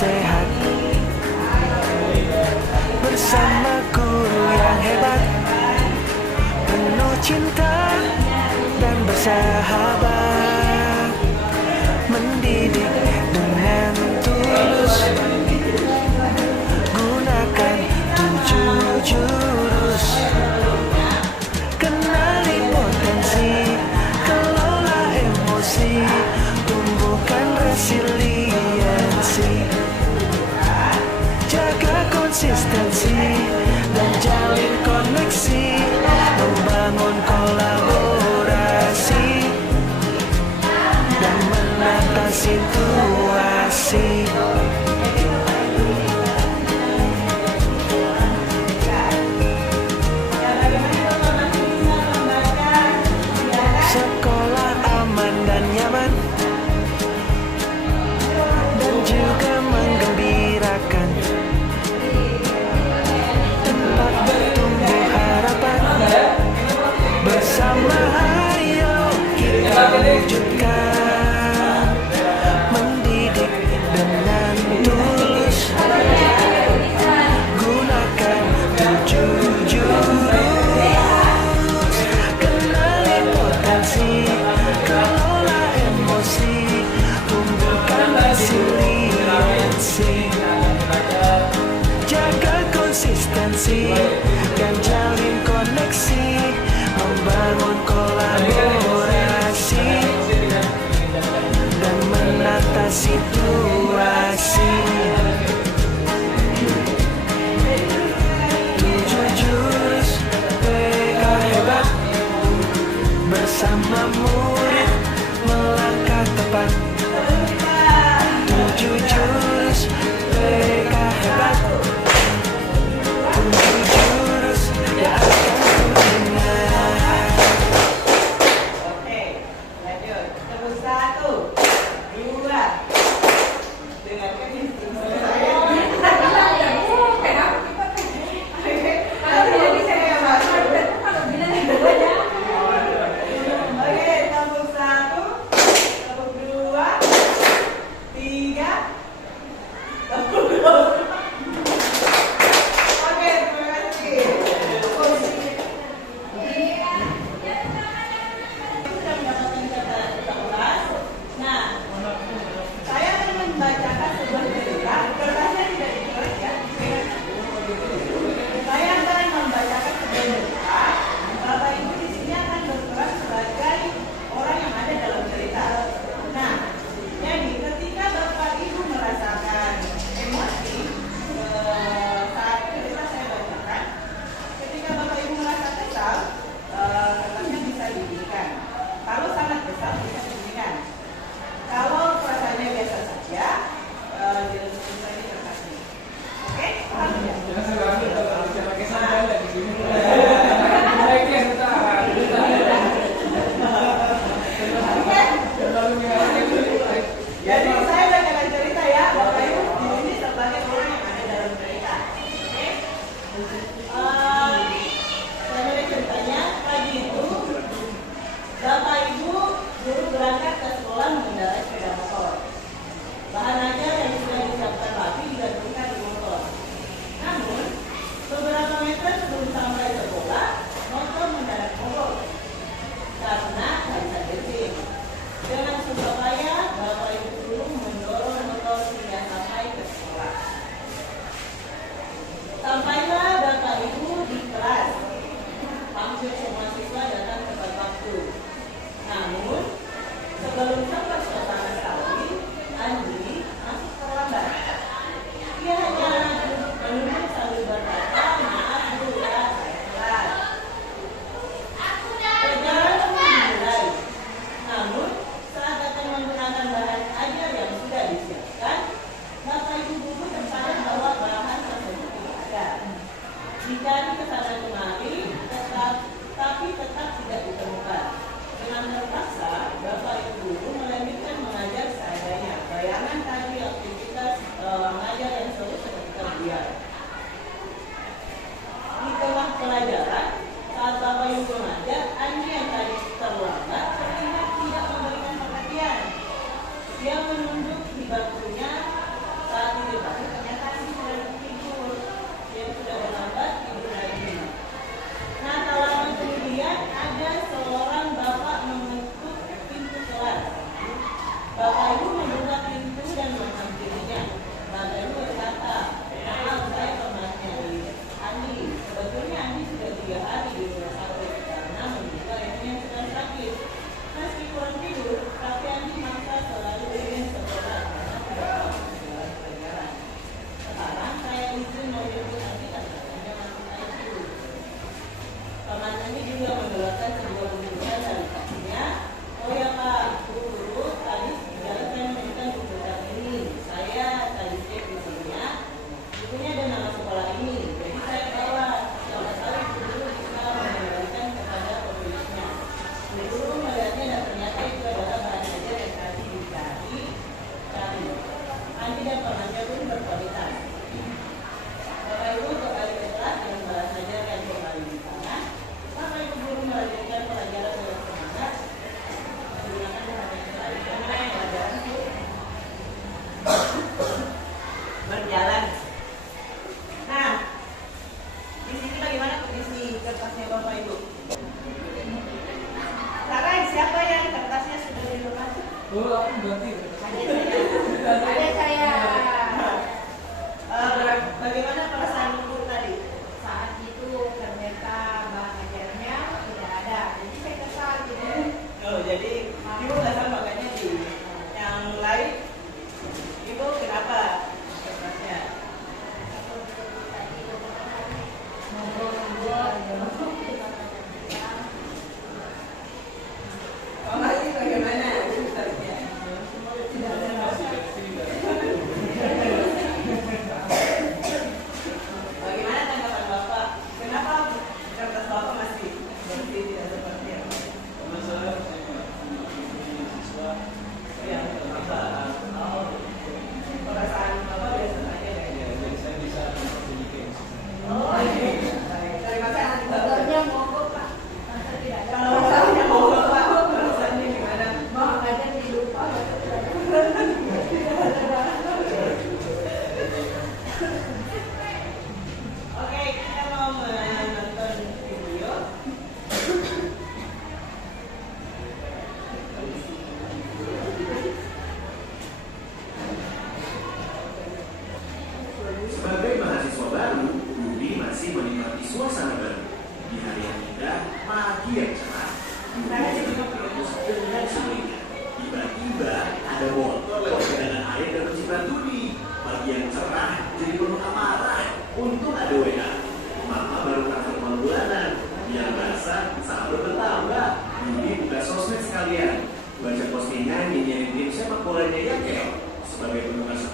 sehat bersama guru yang hebat, penuh cinta dan bersahabat, mendidik dengan tulus, gunakan 7 jurus, kenali potensi, kelola emosi, tumbuhkan resiliensi, jaga konsistensi dan jalin koneksi, membangun kolaborasi dan menata situasi. Sekolah aman dan nyaman dan juga menggembirakan, tempat bertumbuh harapan, bersama ayo kita wujudkan, mendidik dengan tulus, gunakan 7 jurus, kenali potensi, kelola emosi, tumbuhkan resiliensi, jaga konsistensi dan jalin koneksi, membangun kolaborasi dan menata situasi. 7 jurus PK hebat, bersama murid melangkah tepat. 7 jurus PK hebat, 7 jurus yang akan ku ingat. Oke, lanjut. Terus 1, 2. Dengarkan instruksi saya. Oke, tepuk 1, tepuk 2, 3, tepuk 2. Oke, terima kasih. Sudah mendapatkan catatan kelas. Nah, saya akan membacakan sebuah cerita. Kertasnya tidak dicoret ya. Saya akan membacakan sebuah cerita. Bapak Ibu di sini akan berperan sebagai orang yang ada dalam cerita. Nah, jadi ketika Bapak Ibu merasakan emosi saat cerita saya bacakan, ketika Bapak Ibu merasa kesal, kertasnya bisa dibunyikan. Kalau sangat kesal bisa dibunyikan. Kalau perasaannya biasa saja, diletakkan saja kertasnya. Oke? Paham ya? Jadi saya bacakan cerita ya, Bapak Ibu di sini sebagai orang yang ada dalam cerita. Oke? Saya mulai ceritanya. Pagi itu Bapak Ibu guru berangkat ke sekolah mengendarai sepeda motor. Bahan ajar yang sudah disiapkan rapi digantungkan di motor. Namun beberapa meter sebelum sampai sekolah, motor mendadak mogok karena kehabisan bensin. Dengan susah payah, Bapak Ibu guru mendorong motor hingga sampai ke sekolah. Sampailah Bapak Ibu di kelas. Hampir semua siswa datang tepat waktu. Namun, sebelum sampai suasana sekali, Andi masuk terlambat. Dia hanya duduk sambil berkata, maaf Bu ya, saya telat. Perjalanan dimulai. Namun, saat akan menggunakan bahan ajar yang sudah disiapkan, Bapak Ibu guru tersadar bahwa bahan tersebut tidak ada. Dicari ke sana kemari, tapi tetap tidak ditemukan. Dengan terpaksa, Bapak Ibu guru melanjutkan mengajar seadanya. Bayangan tadi aktivitas mengajar yang seru seketika berdiam. Di tengah pelajaran, saat Bapak Ibu mengajar, Andi yang tadi terlambat terlihat tidak memberikan perhatian. Dia menunduk di bangkunya saat tidak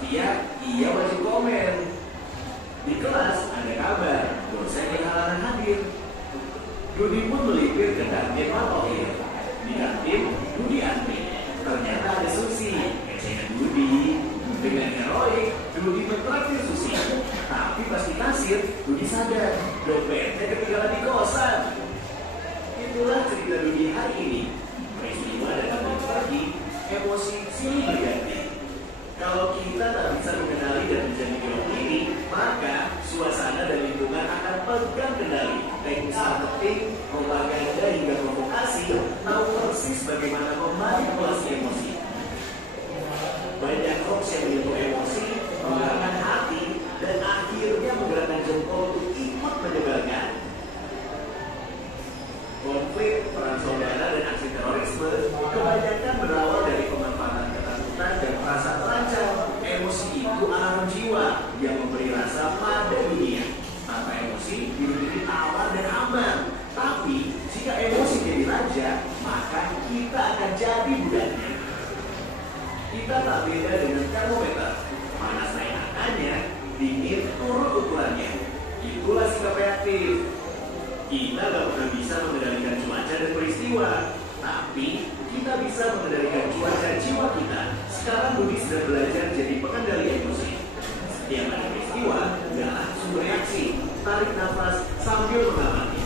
Ia wajib komen. Di kelas ada kabar dosen yang halangan hadir. Dudi pun melipir ke kantin Matohir. Di kantin, Dudi antri. Ternyata ada Susi, ecengan Dudi. Dengan heroik, Dudi mentraktir Susi. Tapi pas di kasir, Dudi sadar dompetnya ketinggalan di kosan. Itulah cerita Dudi hari ini. Peristiwa datang dari pagi, emosi silih berganti. Kalau kita tak bisa mengenali dan menjadi gelap ini, maka suasana dan lingkungan akan pegang kendali. Teknik marketing, propaganda hingga provokasi tahu persis bagaimana memanipulasi emosi. Banyak hoax yang menyentuh emosi, menggerakkan hati, dan akhirnya menggerakkan jempol untuk ikut menyebarkan. Konflik, perang saudara, dan aksi terorisme kebanyakan berawal dari pemanfaatan ketakutan dan rasa terancam. Emosi itu alarm jiwa yang memberi rasa pada dunia. Tanpa emosi, hidup ini tawar dan aman. Tapi, jika emosi jadi raja, maka kita akan jadi budaknya. Kita tak beda dengan termometer. Panas naik angkanya, dingin turun ukurannya. Itulah sikap reaktif. Kita gak pernah bisa mengendalikan cuaca dan peristiwa, tapi kita bisa mengendalikan cuaca jiwa kita. Sekarang Budi sedang belajar jadi pengendali emosi. Setiap ada peristiwa, gak langsung bereaksi. Tarik nafas sambil mengamati.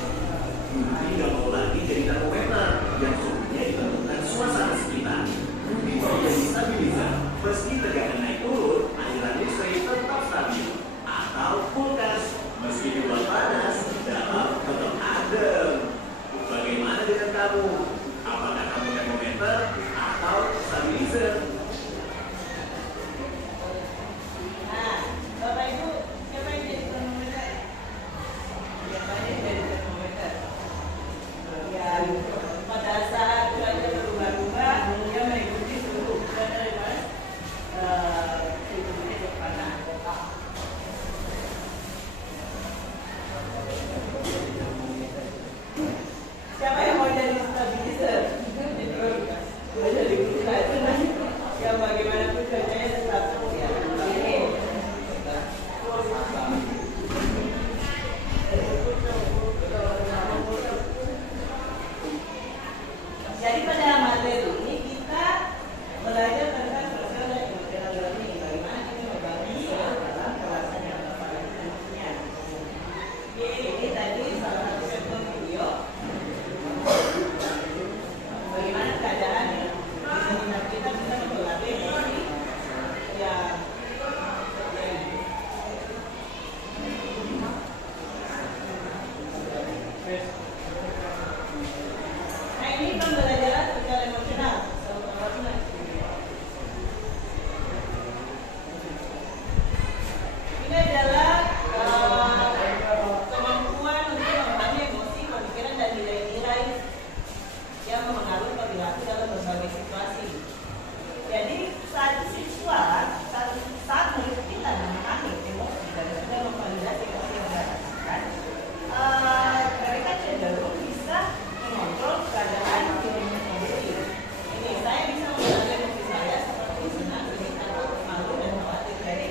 Budi gak mau lagi jadi termometer yang suhunya ditentukan suasana sekitar. Budi mau jadi stabilizer. Meski tegangan naik turun, aliran listrik tetap stabil. Atau kulkas, meski di luar panas, dalam tetap adem. Bagaimana dengan kamu? Apakah kamu termometer atau stabilizer? Nah, Bapak Ibu, siapa yang jadi termometer? Siapanya jadi termometer? Ya, pada saat cuaca berubah-ubah, dia mengikuti suhu udara dari mana? Suhunya di panas. Siapa yang mau jadi stabilizer? Jadi yang bagaimanapun cuacanya tetap ya. Jadi pada materi ini kita belajar tentang sosial dan emosional learning. Bagaimana kita membagi dalam perasaan yang bervariasinya. Ini tadi salah satu contoh video. Bagaimana keadaannya? Kita bisa mengelola emosi yang terjadi. Nah, ini pembelajaran sosial emosional. Ini adalah kemampuan untuk memahami emosi, pemikiran, dan nilai-nilai yang mempengaruhi perilaku dalam berbagai situasi. Jadi saat murid kita memahami emosi dan juga memvalidasi emosi yang dirasakan, mereka cenderung bisa mengontrol keadaan dirinya sendiri. Ini saya bisa mengenali emosi saya seperti senang, ingin takut, malu, dan khawatir. Jadi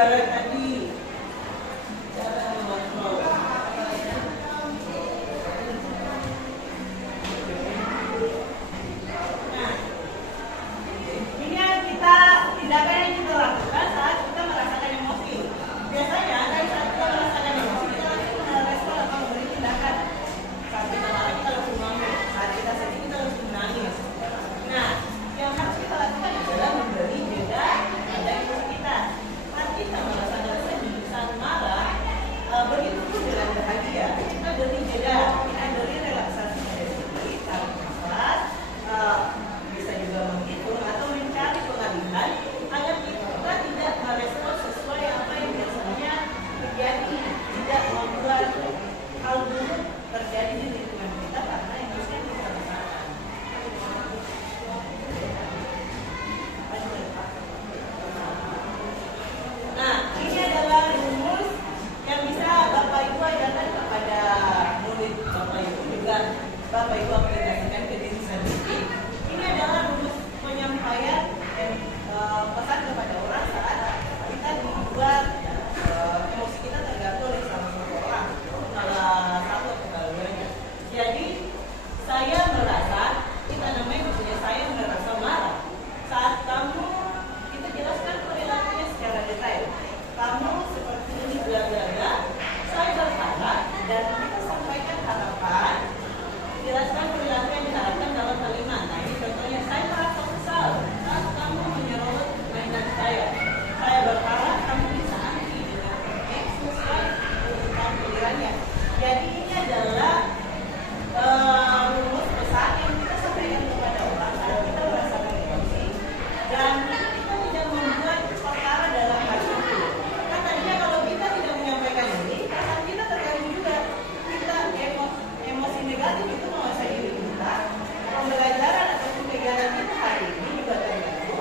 cara tadi, cara mengontrol. Nah, ini yang kita tindakan yang kita lakukan saat kita merasakan emosi. Biasanya dari saat kita merasakan emosi kita langsung merespon atau memberi tindakan. Saat kita marah kita langsung ngomong, saat kita sedih kita langsung menangis. Nah, yang harus kita lakukan adalah memberi jeda pada emosi kita. Saat kita merasakan sedih, saat marah, begitu pun dengan bahagia, kita beri jeda, kita beri relaksasi pada diri, tarik nafas, bisa juga menghitung atau mencari pengalihan agar kita tidak merespon sesuai apa yang biasanya terjadi, tidak membuat hal buruk terjadi di lingkungan kita karena emosi yang kita rasakan. Nah, ini adalah rumus yang bisa Bapak Ibu ajarkan kepada murid Bapak Ibu, juga Bapak Ibu aplikasikan ke diri sendiri. Ini adalah rumus penyampaian dan pesan kepada orang saat kita dibuat emosi kita terganggu oleh salah satu orang, salah satu atau keduanya. Jadi saya merasa, kita namanya maksudnya saya merasa marah. Saat kamu, kita jelaskan perilakunya secara detail. Kamu seperti ini bla bla bla. Saya berharap dan kita sampaikan harapan. Jelaskan perilaku yang diharapkan dalam kalimat. Nah ini contohnya, saya merasa kesal saat kamu menyerobot mainan saya. Saya berharap kamu bisa anti dengan teks sesuai kebutuhan pilihannya. Jadi ini adalah rumus pesan yang kita sampaikan kepada orang saat kita merasakan emosi dan kita tidak membuat perkara dalam hal itu. Kan tadinya kalau kita tidak menyampaikan ini, perasaan kita terganggu juga. Kita emosi negatif itu menguasai diri kita. Pembelajaran ataupun kegiatan kita hari ini juga terganggu.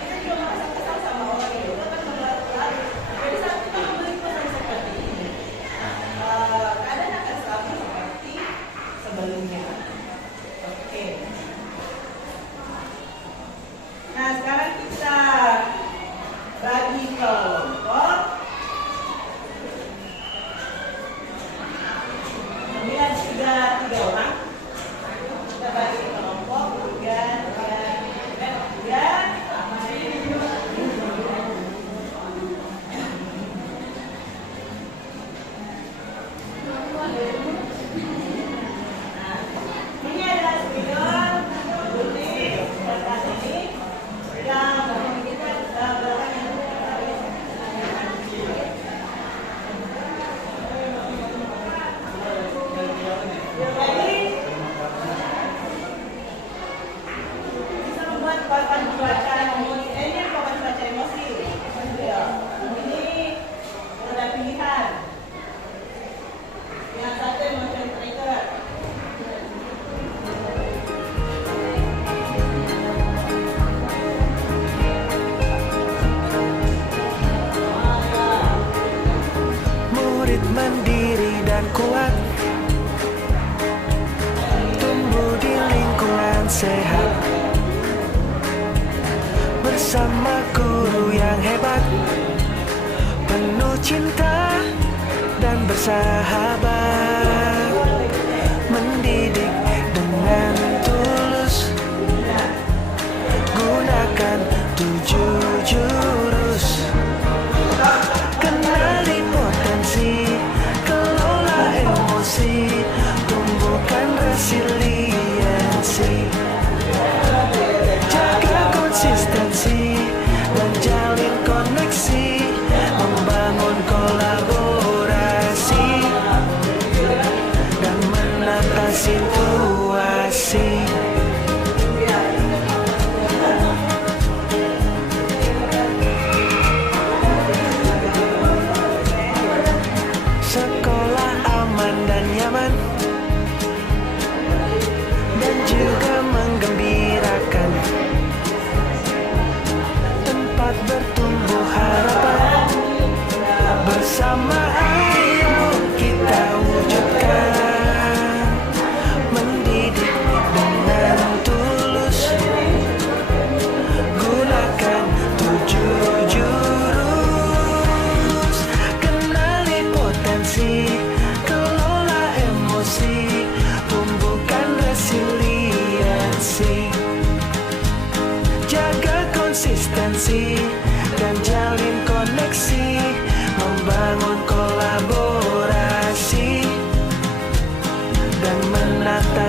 Kita juga merasa kesal sama orang yang juga kan berlarut-larut. Jadi saat kita memberi pesan seperti ini, keadaan akan sama seperti sebelumnya. Oke. Nah sekarang kita bagi kelompok. Kemudian tiga orang. Kita bagi kelompok tiga. Ini adalah senior, Butik, dan Kasih yang kita belakang yang jadi bisa membuat papan baca emosi. Ini papan baca emosi. Ini ada pilihan. Yang satu emotion trigger. Murid mandiri dan kuat, tumbuh di lingkungan sehat, bersama guru yang hebat, penuh cinta dan bersahabat, mendidik dengan tulus, gunakan 7 jurus. Kenali potensi, kelola emosi, tumbuhkan resiliensi, jaga konsistensi, menjalin koneksi, membangun kolaborasi.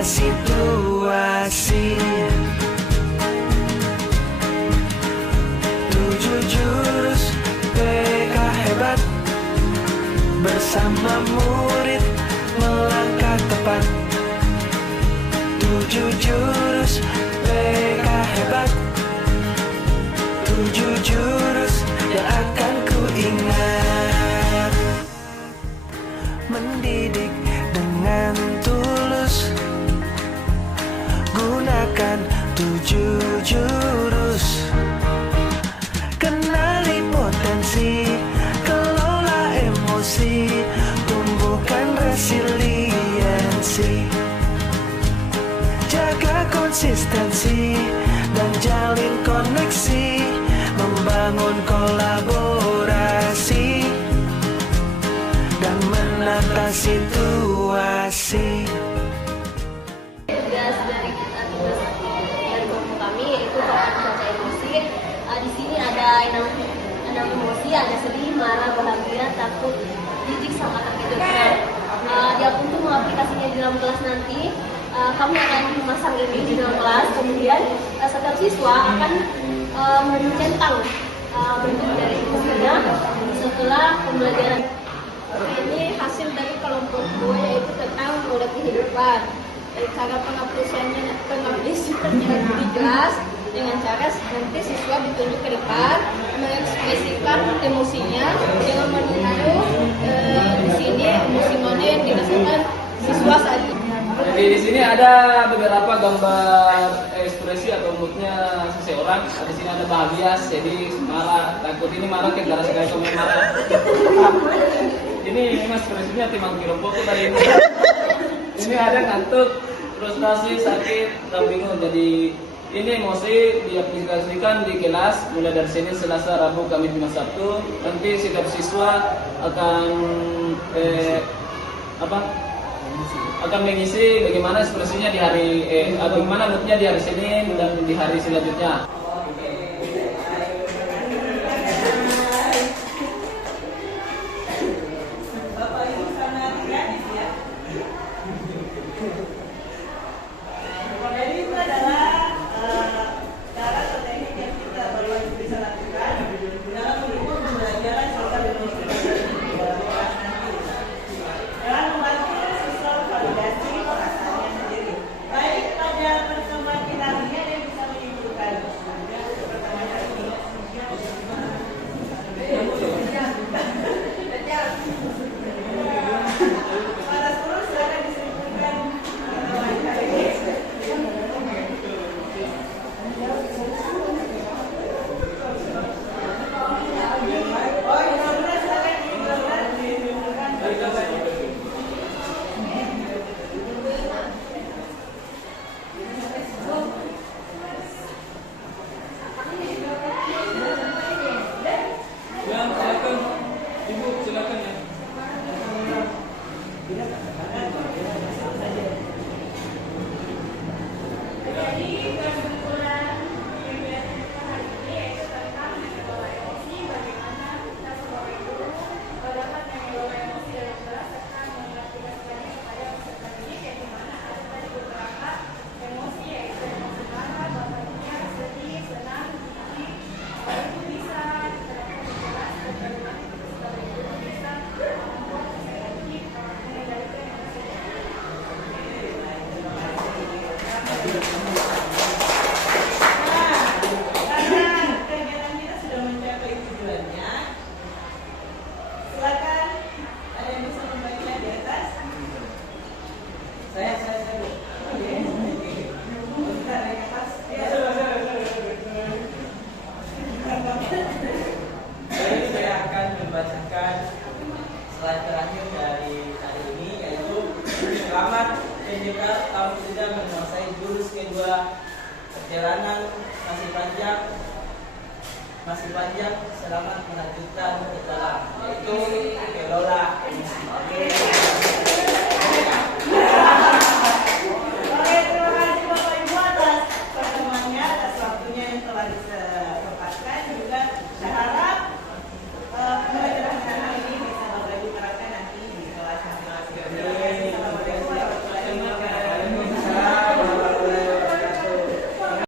situasi. 7 jurus PK hebat, bersama murid melangkah tepat. 7 jurus PK hebat, 7 jurus yang akan ku ingat. Mendidik dengan tulus, gunakan 7 jurus. Kenali potensi, kelola emosi, tumbuhkan resiliensi. Jaga konsistensi dan jalin koneksi, membangun kolaborasi dan menata situasi. Tugas dari kelompok kami yaitu baca emosi. Di sini ada 6 emosi, ada sedih, marah, bahagia, takut, jijik, sama terkejut. Dia pun tuh mengaplikasinya di dalam kelas nanti. Kami akan memasang ini di dalam kelas, kemudian setiap siswa akan mencentang bentuk dari emosinya setelah pembelajaran. Ini hasil dari kelompok 2 yaitu tentang model kehidupan. Dari cara pengaplikasiannya di kelas dengan cara nanti siswa ditunjuk ke depan mengekspresikan emosinya dengan meniru di sini emosi mana yang dirasakan siswa saat ini. Jadi di sini ada beberapa gambar ekspresi atau moodnya seseorang. Di sini ada bahagia, sedih, marah, takut. Ini marah ke gara sekali sama marah. Ini memang ekspresinya timang kilo foto tadi ini. Ini ada kantuk, frustasi, sakit, dan bingung. Jadi ini emosi diaplikasikan di kelas mulai dari Senin, Selasa, Rabu, Kamis, Jumat, Sabtu. Nanti setiap siswa akan akan mengisi bagaimana ekspresinya di hari bagaimana moodnya di hari Senin dan di hari selanjutnya. Bapak Ibu sangat gratis ya. Jadi itu adalah cara atau teknik yang kita baru bisa lakukan dalam mendukung pembelajaran serta demonstrasi di dalam kelas nanti. Dalam membantu siswa validasi perasaannya sendiri, baik pada pertemuan kita ini ada yang bisa menyimpulkan. Pertama kali. Para guru silakan disimpulkan pertemuan kali ini. Silakan, Ibu, silakan ya. Karena kegiatan kita sudah mencapai tujuannya, silakan ada yang bisa membaginya di atas. Saya dulu. Bentar, naik ke atas. Saya akan membacakan slide terakhir dari hari ini, yaitu selamat PJK tahun sudah menguasai jurus kedua. Perjalanan masih panjang, selamat melanjutkan ke dalam, yaitu kelola emosi.